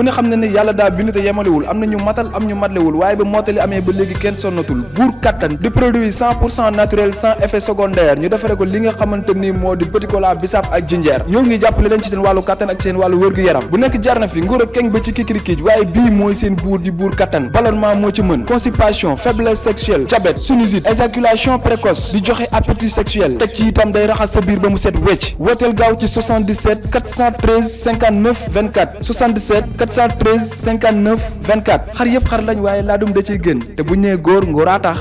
ku ne xam ne ne yàlla daa bind te yemalewul am na ñu matal am ñu matlewul waaye ba mottali amee ba léegi kenn sonnatul buur kattan di produit 100% naturel sans effet secondaire ñu defare ko li nga xamante ni moo di petit cola bisaab ak jinjeer ñoo ngi jàppale leen ci seen wàllu kattan ak seen wàllu wërgu yaram bu nekk jarna fi nguur ak keng ba ci kikirikiij waaye bii mooy seen buur di buur kattan ballonnement moo ci mën constipation faiblesse sexuelle diabète sinusite éjaculation précoce di joxe appétit sexuel teg ci itam day raxas sa biir ba mu set wecc wooteel gaaw ci 77 413 59 24 77 413 59 24 xar yëpp xar lañ waaye laadum da ciy gën te bu ñu nee góor ngóoraa tax.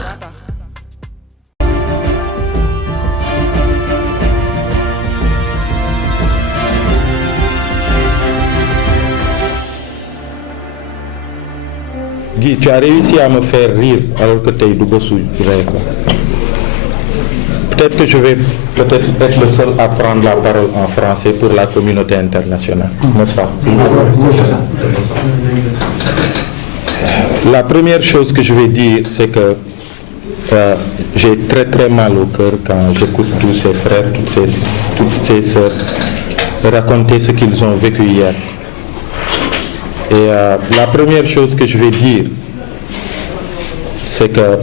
Guy, tu as réussi à me faire rire alors que t'es du bossu rey quoi. Peut-être que je vais être le seul à prendre la parole en français pour la communauté internationale, n'est-ce pas? Oui, c'est ça. La première chose que je vais dire, c'est que j'ai très très mal au cœur quand j'écoute tous ces frères, toutes ces sœurs raconter ce qu'ils ont vécu hier. Et la première chose que je vais dire, c'est que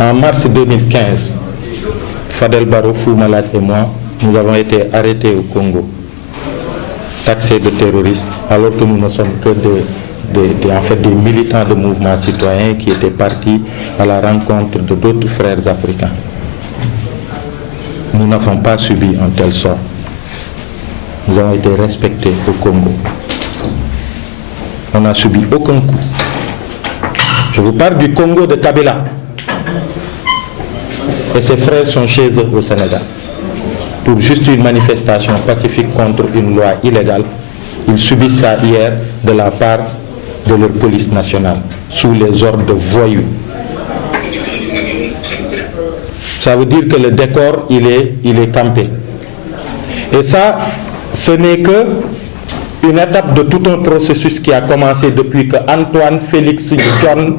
en mars 2015, Fadel Barro, Fou Malade et moi, nous avons été arrêtés au Congo, taxés de terroristes, alors que nous ne sommes que des militants de mouvements citoyens qui étaient partis à la rencontre de d'autres frères africains. Nous n'avons pas subi un tel sort. Nous avons été respectés au Congo. On n'a subi aucun coup. Je vous parle du Congo de Kabila. Et ses frères sont chez eux au Sénégal. Pour juste une manifestation pacifique contre une loi illégale, ils subissent ça hier de la part de leur police nationale, sous les ordres de voyous. Ça veut dire que le décor, il est campé. Et ça, ce n'est que une étape de tout un processus qui a commencé depuis que Antoine Félix Diome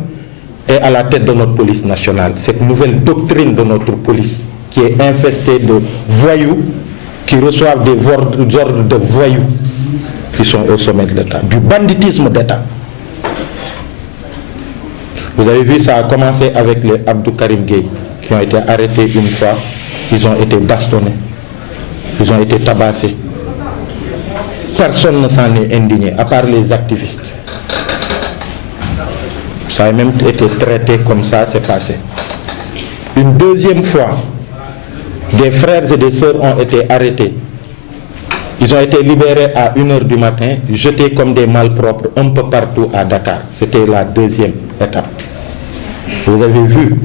est à la tête de notre police nationale. Cette nouvelle doctrine de notre police qui est infestée de voyous qui reçoivent des ordres de voyous qui sont au sommet de l'État, du banditisme d'État. Vous avez vu, ça a commencé avec les Abdou Karim Gueye qui ont été arrêtés une fois, ils ont été bastonnés, ils ont été tabassés. Personne ne s'en est indigné, à part les activistes. Ça a même été traité comme ça, c'est passé. Une deuxième fois, des frères et des sœurs ont été arrêtés. Ils ont été libérés à 1h du matin, jetés comme des malpropres un peu partout à Dakar. C'était la deuxième étape. Vous avez vu,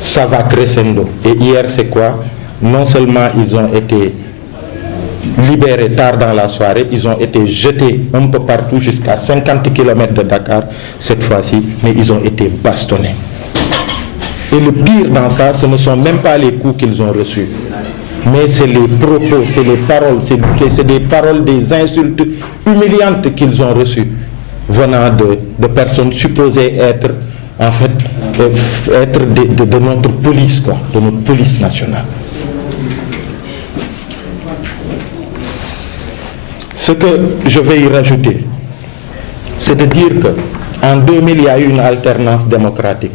ça va crescendo. Et hier, c'est quoi? Non seulement ils ont été libérés tard dans la soirée, ils ont été jetés un peu partout jusqu'à 50 km de Dakar cette fois-ci, mais ils ont été bastonnés. Et le pire dans ça, ce ne sont même pas les coups qu'ils ont reçus, mais c'est les propos, c'est les paroles, c'est des paroles, des insultes humiliantes qu'ils ont reçues venant de personnes supposées être en fait être de notre police, quoi, de notre police nationale. Ce que je vais y rajouter, c'est de dire qu'en 2000, il y a eu une alternance démocratique.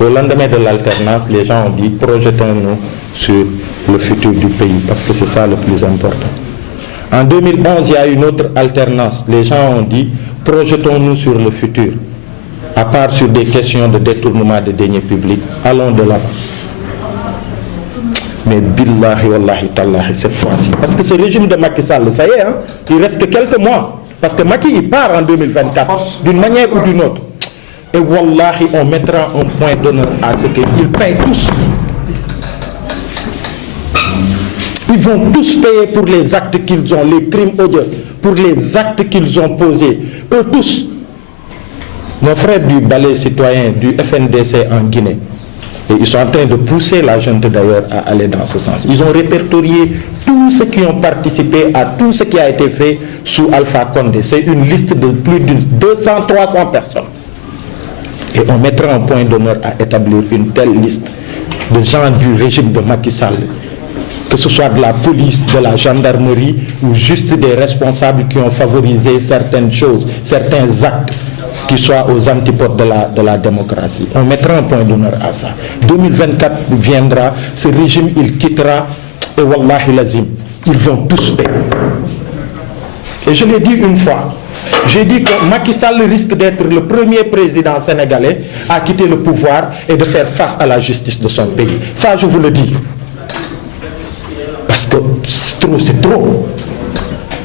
Au lendemain de l'alternance, les gens ont dit projetons-nous sur le futur du pays, parce que c'est ça le plus important. En 2011, il y a eu une autre alternance. Les gens ont dit projetons-nous sur le futur, à part sur des questions de détournement de deniers publics, allons de l'avant. Mais billahi wallahi tallahi cette fois-ci. Parce que ce régime de Macky Sall, ça y est, hein, il reste que quelques mois. Parce que Macky, il part en 2024, d'une manière ou d'une autre. Et wallahi, on mettra un point d'honneur à ce qu'ils payent tous. Ils vont tous payer pour les actes qu'ils ont, les crimes odieux, pour les actes qu'ils ont posés. Eux tous. Nos frères du ballet citoyen, du FNDC en Guinée, et ils sont en train de pousser la junte d'ailleurs à aller dans ce sens. Ils ont répertorié tous ceux qui ont participé à tout ce qui a été fait sous Alpha Condé. C'est une liste de plus de 200-300 personnes. Et on mettra un point d'honneur à établir une telle liste de gens du régime de Macky Sall que ce soit de la police, de la gendarmerie ou juste des responsables qui ont favorisé certaines choses, certains actes qui soient aux antipodes de la démocratie. On mettra un point d'honneur à ça. 2024 viendra, ce régime il quittera et wallahi lazim, ils vont tous payer. Et je l'ai dit une fois, j'ai dit que Macky Sall risque d'être le premier président sénégalais à quitter le pouvoir et de faire face à la justice de son pays. Ça, je vous le dis. Parce que c'est trop.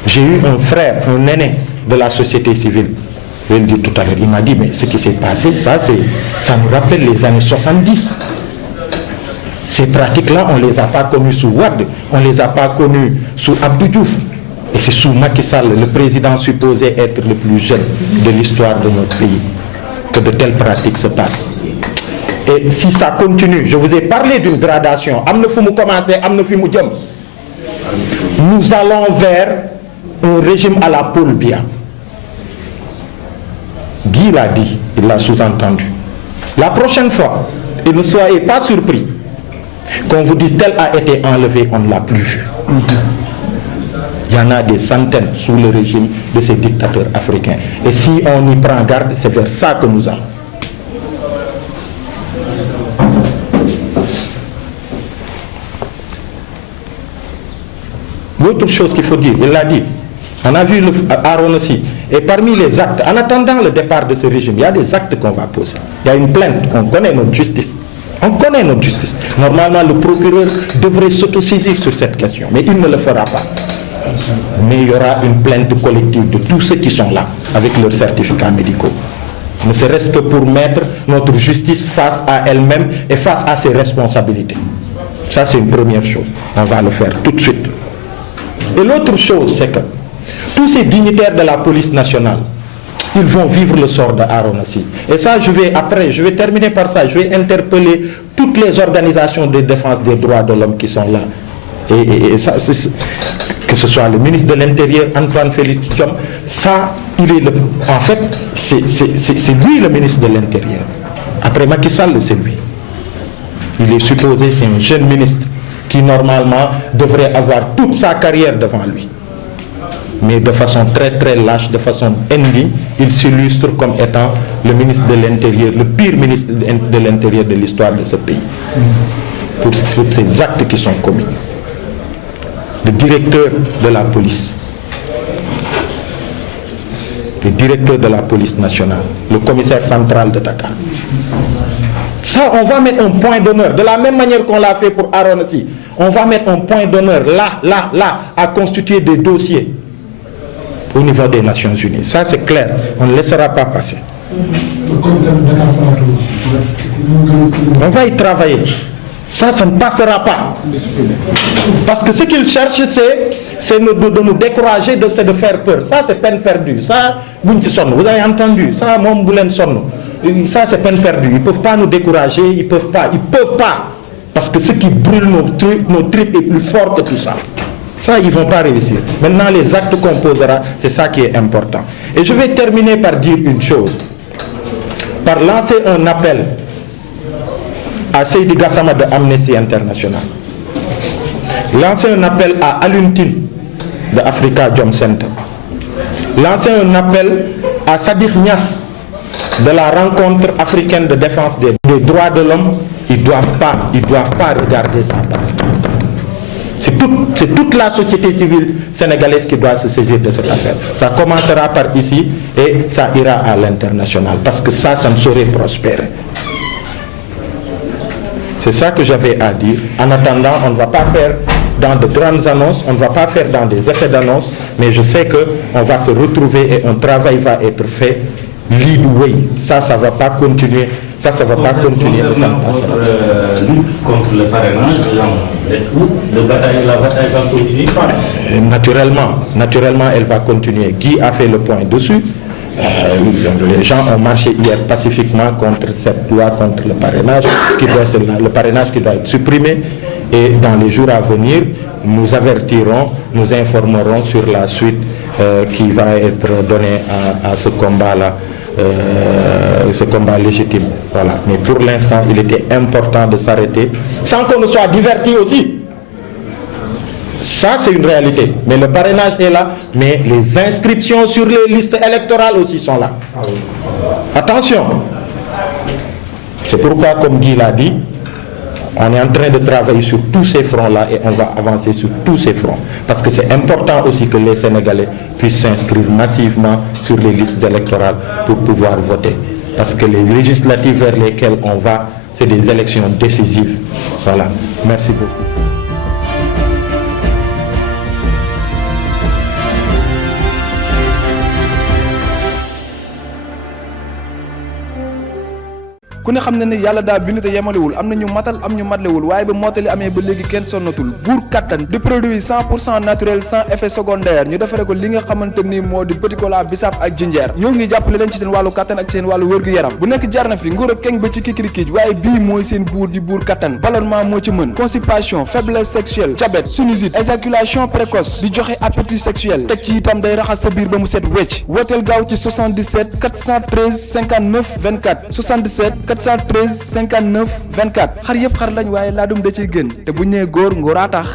J'ai eu un frère, un aîné de la société civile. Je vais le dire tout à l'heure. Il m'a dit, mais ce qui s'est passé, ça nous rappelle les années 70. Ces pratiques-là, on ne les a pas connues sous Wade, on ne les a pas connues sous Abdou Diouf. Et c'est sous Macky Sall, le président supposé être le plus jeune de l'histoire de notre pays, que de telles pratiques se passent. Et si ça continue, je vous ai parlé d'une gradation. Nous allons vers un régime à la Paul Biya. Guy l'a dit, il l'a sous-entendu. La prochaine fois, et ne soyez pas surpris, qu'on vous dise tel a été enlevé, on ne l'a plus vu. Il y en a des centaines sous le régime de ces dictateurs africains. Et si on y prend garde, c'est vers ça que nous allons. L'autre chose qu'il faut dire, il l'a dit, on a vu Aaron aussi, et parmi les actes, en attendant le départ de ce régime, il y a des actes qu'on va poser. Il y a une plainte, on connaît notre justice. On connaît notre justice. Normalement, le procureur devrait s'autosaisir sur cette question, mais il ne le fera pas. Mais il y aura une plainte collective de tous ceux qui sont là, avec leurs certificats médicaux. Ne serait-ce que pour mettre notre justice face à elle-même et face à ses responsabilités. Ça, c'est une première chose. On va le faire tout de suite. Et l'autre chose, c'est que tous ces dignitaires de la police nationale, ils vont vivre le sort de Aaron aussi. Et ça, je vais terminer par ça. Je vais interpeller toutes les organisations de défense des droits de l'homme qui sont là. Et ça, que ce soit le ministre de l'Intérieur, Antoine Félix Diome, ça, en fait, c'est lui le ministre de l'Intérieur. Après Macky Sall, c'est lui. Il est supposé, c'est un jeune ministre qui normalement devrait avoir toute sa carrière devant lui. Mais de façon très très lâche, de façon indigne, il s'illustre comme étant le ministre de l'Intérieur, le pire ministre de l'Intérieur de l'histoire de ce pays. Pour ces actes qui sont commis. Le directeur de la police, le directeur de la police nationale, le commissaire central de Dakar. Ça, on va mettre un point d'honneur, de la même manière qu'on l'a fait pour Aaron aussi. On va mettre un point d'honneur là, à constituer des dossiers au niveau des Nations Unies. Ça, c'est clair. On ne laissera pas passer. On va y travailler. Ça ne passera pas. Parce que ce qu'ils cherchent, c'est de nous décourager, c'est de faire peur. Ça, c'est peine perdue. Ça, vous avez entendu. Ça, ça, c'est peine perdue. Ils ne peuvent pas nous décourager. Ils ne peuvent pas. Parce que ce qui brûle nos tripes est plus fort que tout ça. Ça, ils ne vont pas réussir. Maintenant, les actes qu'on posera, c'est ça qui est important. Et je vais terminer par dire une chose. Par lancer un appel à Seydi Gassama de Amnesty International. Lancer un appel à Aluntine de Africa Jom Center. Lancer un appel à Sadiq Niass de la rencontre africaine de défense des droits de l'homme. Ils ne doivent pas regarder ça passer. C'est toute la société civile sénégalaise qui doit se saisir de cette affaire. Ça commencera par ici et ça ira à l'international. Parce que ça ne saurait prospérer. C'est ça que j'avais à dire. En attendant, on ne va pas faire dans de grandes annonces, on ne va pas faire dans des effets d'annonce, mais je sais qu'on va se retrouver et un travail va être fait. Lead way. Ça ne va pas continuer. Ça ne va pas continuer. Votre lutte contre le parrainage, la bataille va continuer. Naturellement, elle va continuer. Guy a fait le point dessus. Les gens ont marché hier pacifiquement contre cette loi contre le parrainage qui doit être supprimé, et dans les jours à venir nous avertirons, nous informerons sur la suite qui va être donnée à ce combat-là, ce combat légitime. Voilà. Mais pour l'instant, il était important de s'arrêter sans qu'on ne soit diverti aussi. Ça, c'est une réalité. Mais le parrainage est là, mais les inscriptions sur les listes électorales aussi sont là. Attention. C'est pourquoi, comme Guy l'a dit, on est en train de travailler sur tous ces fronts-là et on va avancer sur tous ces fronts. Parce que c'est important aussi que les Sénégalais puissent s'inscrire massivement sur les listes électorales pour pouvoir voter. Parce que les législatives vers lesquelles on va, c'est des élections décisives. Voilà. Merci beaucoup. ku ne xam na ne yàlla daa bind te yemalewul am na ñu matal am ñu matlewul waaye ba mottali amee ba léegi kenn sonnatul buur kattan di produit 100% naturel sans effet secondaire ñu defare ko li nga xamante ni moo di petit cola bisaab ak jinjeer ñoo ngi jàppale leen ci seen wàllu kattan ak seen wàllu wërgu-yaram bu nekk jar na fi nguur ak keng ba ci kikirikiij waaye bii mooy seen buur di buur kattan ballonnement moo ci mën constipation faiblesse sexuelle diabète sinusite éjaculation précoce di joxe appétit sexuel teg ci itam day raxas sa biir ba mu set wecc wooteel gaaw ci 77 413 59 24 77 413 59 24 xar yëpp xar lañ waaye laadum da ciy gën te bu ñu nee góor ngóoraa tax